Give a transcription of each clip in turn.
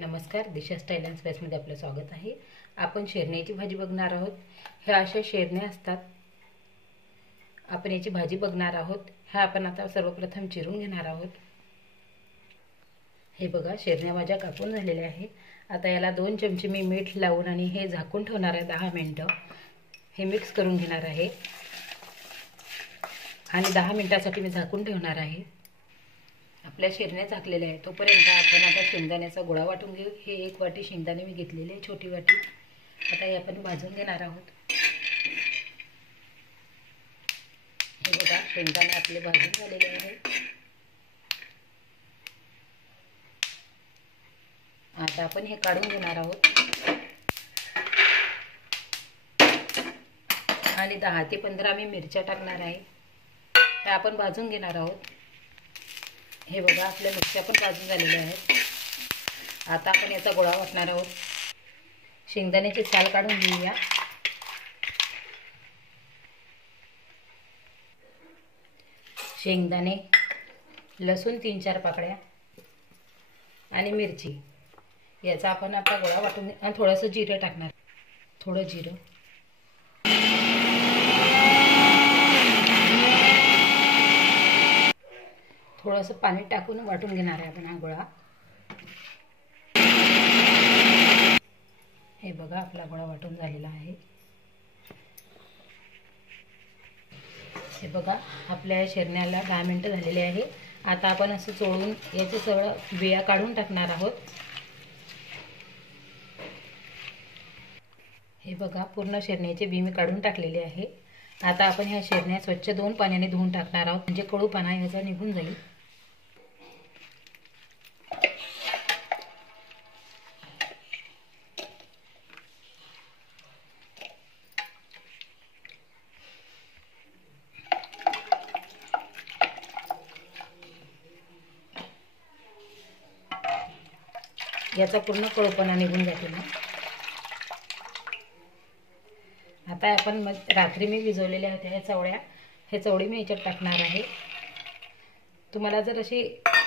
नमस्कार, दिशा style and स्पाइसमध्ये आपलं स्वागत आहे। आपण शेरण्याची भाजी बघणार आहोत। ह्या अशा शेरण्या असतात। आपण याची भाजी बघणार आहोत। ह्या आपण आता सर्वप्रथम चिरून घेणार आहोत। हे बघा, शेरण्या भाज्या कापून झालेल्या आहे। आता याला 2 चमचे मी मीठ लावून आणि हे झाकून ठेवणार आहे 10 मिनिटं। हे मिक्स करून घेणार आहे आणि 10 मिनिटांसाठी मी झाकून ठेवणार आहे। आपल्या शेरण्या झाकलेल्या आहेत, तोपर्यंत आपण आता शेंगदाण्याचा गोळा वाटून घेऊ। हे 1 वाटी शेंगदाणे मी घेतलेले आहे, छोटी वाटी। आता हे आपण भाजून घेणार आहोत। हे बघा, शेंगदाणे आपले भाजून झालेले आहेत। आता आपण हे काढून घेणार आहोत आणि 10 ते 15 मी मिरच्या टाकणार आहे। हे आपण भाजून घेणार आहोत। हे बघा, आपल्या मिरच्या पण भाजून झालेल्या आहेत। आता आपण याचा गोळा वाटणार आहोत। शेंगदाण्याची साल काढून घेऊया। शेंगदाणे, लसूण 3-4 पाकळ्या आणि मिरची, याचा आपण आता गोळा वाटून आणि थोडंसं जिरं टाकणार, थोडं जिरं। थोडंसं पाणी टाकून वाटून घेणार आहे आपण हा गोळा। हे बघा, आपला गोळा वाटून झालेला आहे। हे बघा, आपल्या शेरण्याला 10 मिनिटं झालेले आहे। आता आपण असं चोळून याचे सगळं बिया काढून टाकणार आहोत। हे बघा, पूर्ण शेरण्याचे बी मी काढून टाकलेले आहे। आता आपण ह्या शेरण्या स्वच्छ 2 पाण्याने धुवून टाकणार आहोत, म्हणजे कडूपणा याचा निघून जाईल। याचा पूर्ण कडूपणा निघून जातो ना। आता आपण रात्री मी भिजवलेल्या होत्या ह्या चवळ्या, हे चवळी मी याच्यात टाकणार आहे। तुम्हाला जर अशी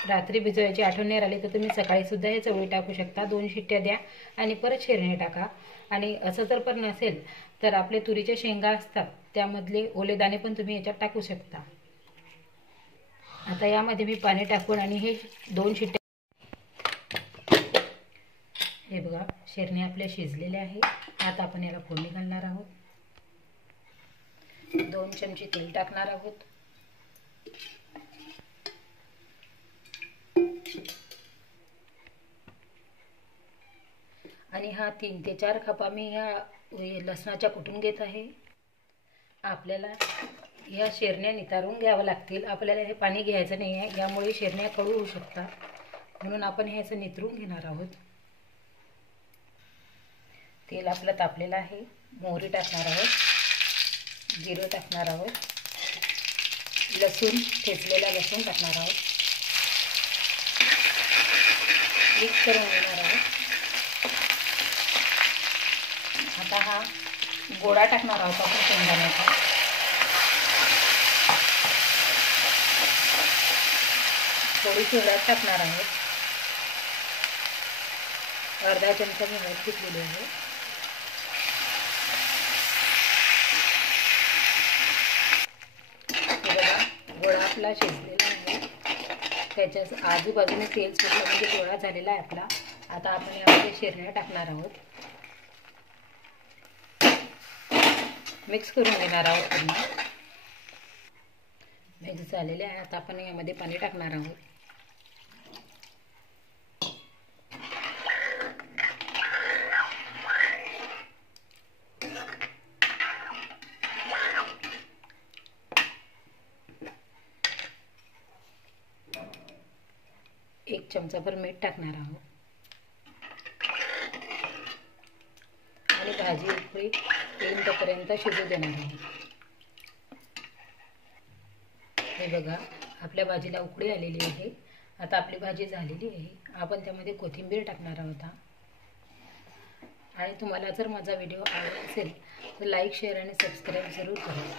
रात्री भिजवायची आठवण नाही राहिली तर तुम्ही सकाळी सुद्धा हे चवळी टाकू शकता। 2 शिट्ट्या द्या आणि परत शेरणे टाका। आणि असं जर पण नसेल तर आपले तुरीचे शेंगा असतात, त्यामधले ओले दाणे पण तुम्ही याच्यात टाकू शकता। आता यामध्ये मी पाणी टाकून आणि हे 2 शिट्ट्या, हे बघा, शेरणे आपले शिजलेले आहे। आता आपण याला फोडणी घालणार आहोत। 2 चमचे तेल टाकणार आहोत आणि हा 3 ते 4 खपा मी ह्या लसणाच्या कुटून घेत आहे। आपल्याला ह्या शेरण्या नितारून घ्याव्या लागतील। आपल्याला हे पाणी घ्यायचं नाही आहे, यामुळे शेरण्या कडू होऊ शकतात, म्हणून आपण हे असं नितरून घेणार आहोत। तेल आपलं तापलेलं आहे। मोहरी टाकणार आहोत, जिरं टाकणार आहोत, लसूण, ठेचलेला लसूण टाकणार आहोत, मिक्स करून घेणार आहोत। आता हा गोळा टाकणार आहोत आपण शेंगदाण्याचा। थोडीशी हळद टाकणार आहोत, अर्धा चमचा मी हळद घेतलेली आहे। गोळा आपला शिजलेला आहे, त्याच्या आजूबाजूने तेल सुटलं म्हणजे गोळा झालेला आहे आपला। आता आपण यामध्ये शेरण्या टाकणार आहोत, मिक्स करून घेणार आहोत पूर्ण। मिक्स झालेले आहे। आता आपण यामध्ये पाणी टाकणार आहोत। एक चमचाभर मीठ टाकणार आहोत आणि भाजी उकळी येईपर्यंत शिजू देणार आहोत। हे बघा, आपल्या भाजीला उकळी आलेली आहे। आता आपली भाजी झालेली आहे। आपण त्यामध्ये कोथिंबीर टाकणार आहोत। आणि तुम्हाला जर माझा व्हिडिओ आवडला असेल तर लाईक, शेअर आणि सबस्क्राईब जरूर करा।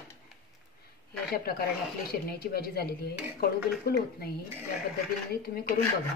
अशा प्रकारे आपली शेरण्याची भाजी झालेली आहे। कडू बिलकुल होत नाही। या पद्धतीने तुम्ही करून बघा।